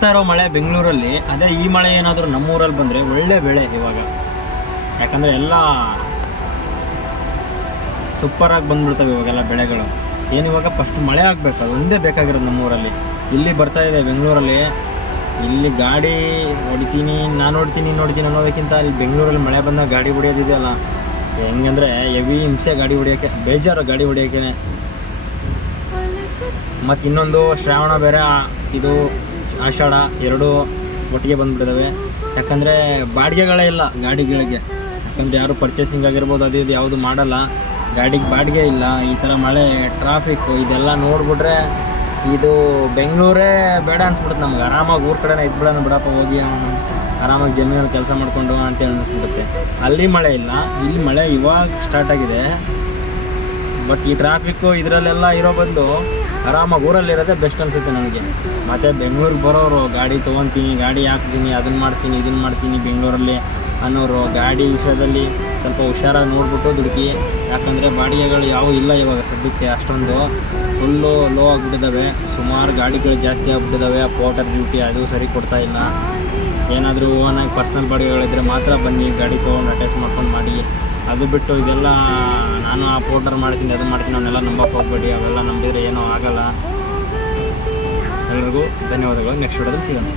ಆಗ್ತಾ ಇರೋ ಮಳೆ ಬೆಂಗಳೂರಲ್ಲಿ, ಅದೇ ಈ ಮಳೆ ಏನಾದರೂ ನಮ್ಮೂರಲ್ಲಿ ಬಂದರೆ ಒಳ್ಳೆ ಬೆಳೆ ಇವಾಗ. ಯಾಕಂದರೆ ಎಲ್ಲ ಸೂಪರಾಗಿ ಬಂದ್ಬಿಡ್ತವೆ ಇವಾಗೆಲ್ಲ ಬೆಳೆಗಳು. ಏನಿವಾಗ ಫಸ್ಟ್ ಮಳೆ ಆಗಬೇಕು, ಅದು ಒಂದೇ ಬೇಕಾಗಿರೋದು ನಮ್ಮೂರಲ್ಲಿ. ಇಲ್ಲಿ ಬರ್ತಾ ಇದೆ ಬೆಂಗಳೂರಲ್ಲಿ, ಇಲ್ಲಿ ಗಾಡಿ ನಾನು ನೋಡ್ತೀನಿ ಅನ್ನೋದಕ್ಕಿಂತ ಇಲ್ಲಿ ಬೆಂಗಳೂರಲ್ಲಿ ಮಳೆ ಬಂದಾಗ ಗಾಡಿ ಹೊಡಿಯೋದಿದೆಯಲ್ಲ, ಹೆಂಗಂದರೆ ಹೆವಿ ಹಿಂಸೆ ಗಾಡಿ ಹೊಡಿಯೋಕ್ಕೆ, ಬೇಜಾರು ಗಾಡಿ ಹೊಡಿಯೋಕ್ಕೆ. ಮತ್ತು ಇನ್ನೊಂದು ಶ್ರಾವಣ ಬೇರೆ, ಇದು ಆಷಾಢ ಎರಡೂ ಒಟ್ಟಿಗೆ ಬಂದುಬಿಟ್ಟಿದ್ದಾವೆ. ಯಾಕಂದರೆ ಬಾಡಿಗೆಗಳೇ ಇಲ್ಲ ಗಾಡಿಗಳಿಗೆ. ಯಾಕಂದರೆ ಯಾರು ಪರ್ಚೇಸಿಂಗ್ ಆಗಿರ್ಬೋದು ಅದು ಇದು ಯಾವುದು ಮಾಡಲ್ಲ, ಗಾಡಿಗೆ ಬಾಡಿಗೆ ಇಲ್ಲ. ಈ ಥರ ಮಳೆ, ಟ್ರಾಫಿಕ್ಕು ಇದೆಲ್ಲ ನೋಡಿಬಿಟ್ರೆ ಇದು ಬೆಂಗಳೂರೇ ಬೇಡ ಅನ್ಸ್ಬಿಡುತ್ತೆ ನಮ್ಗೆ. ಆರಾಮಾಗಿ ಊರ ಕಡೆನೇ ಇದ್ಬಿಡೋಣ ಬಿಡಪ್ಪ, ಹೋಗಿ ಆರಾಮಾಗಿ ಜಮೀನಲ್ಲಿ ಕೆಲಸ ಮಾಡಿಕೊಂಡು ಅಂತೇಳಿ ಅನಿಸ್ಬಿಡುತ್ತೆ. ಅಲ್ಲಿ ಮಳೆ ಇಲ್ಲ, ಇಲ್ಲಿ ಮಳೆ ಇವಾಗ ಸ್ಟಾರ್ಟ್ ಆಗಿದೆ. ಬಟ್ ಈ ಟ್ರಾಫಿಕ್ಕು ಇದರಲ್ಲೆಲ್ಲ ಇರೋ ಬದಲು ಆರಾಮಾಗಿ ಊರಲ್ಲಿರೋದೇ ಬೆಸ್ಟ್ ಅನಿಸುತ್ತೆ ನನಗೆ. ಮತ್ತು ಬೆಂಗಳೂರಿಗೆ ಬರೋರು ಗಾಡಿ ತೊಗೊತೀನಿ, ಗಾಡಿ ಹಾಕ್ತೀನಿ, ಅದನ್ನು ಮಾಡ್ತೀನಿ ಇದನ್ನು ಮಾಡ್ತೀನಿ ಬೆಂಗಳೂರಲ್ಲಿ ಅನ್ನೋರು ಗಾಡಿ ವಿಷಯದಲ್ಲಿ ಸ್ವಲ್ಪ ಹುಷಾರಾಗಿ ನೋಡ್ಬಿಟ್ಟು ದುಡುಕಿ. ಯಾಕಂದರೆ ಬಾಡಿಗೆಗಳು ಯಾವುವು ಇಲ್ಲ ಇವಾಗ ಸದ್ಯಕ್ಕೆ, ಅಷ್ಟೊಂದು ಫುಲ್ಲು ಲೋ ಆಗಿಬಿಟ್ಟಿದ್ದಾವೆ. ಸುಮಾರು ಗಾಡಿಗಳು ಜಾಸ್ತಿ ಆಗಿಬಿಟ್ಟಿದ್ದಾವೆ. ಪೋರ್ಟರ್ ಡ್ಯೂಟಿ ಅದು ಸರಿ ಕೊಡ್ತಾಯಿಲ್ಲ. ಏನಾದರೂ ಓನಾಗಿ ಪರ್ಸ್ನಲ್ ಬಾಡಿಗೆಗಳಿದ್ದರೆ ಮಾತ್ರ ಬನ್ನಿ ಗಾಡಿ ತೊಗೊಂಡು ಅಟ್ಯಾಚ್ ಮಾಡ್ಕೊಂಡು ಮಾಡಿ. ಅದು ಬಿಟ್ಟು ಇದೆಲ್ಲ ನಾನು ಆ ಪೋರ್ಟರ್ ಮಾಡ್ತೀನಿ ಅದು ಮಾಡ್ತೀನಿ ಅವನ್ನೆಲ್ಲ ನಂಬಕ್ಕೆ ಹೋಗ್ಬೇಡಿ. ಅವೆಲ್ಲ ನಂಬಿದರೆ ಏನೂ ಆಗಲ್ಲ. ಎಲ್ರಿಗೂ ಧನ್ಯವಾದಗಳು. ನೆಕ್ಸ್ಟ್ ವಿಡಿಯೋದಲ್ಲಿ ಸಿಗೋಣ.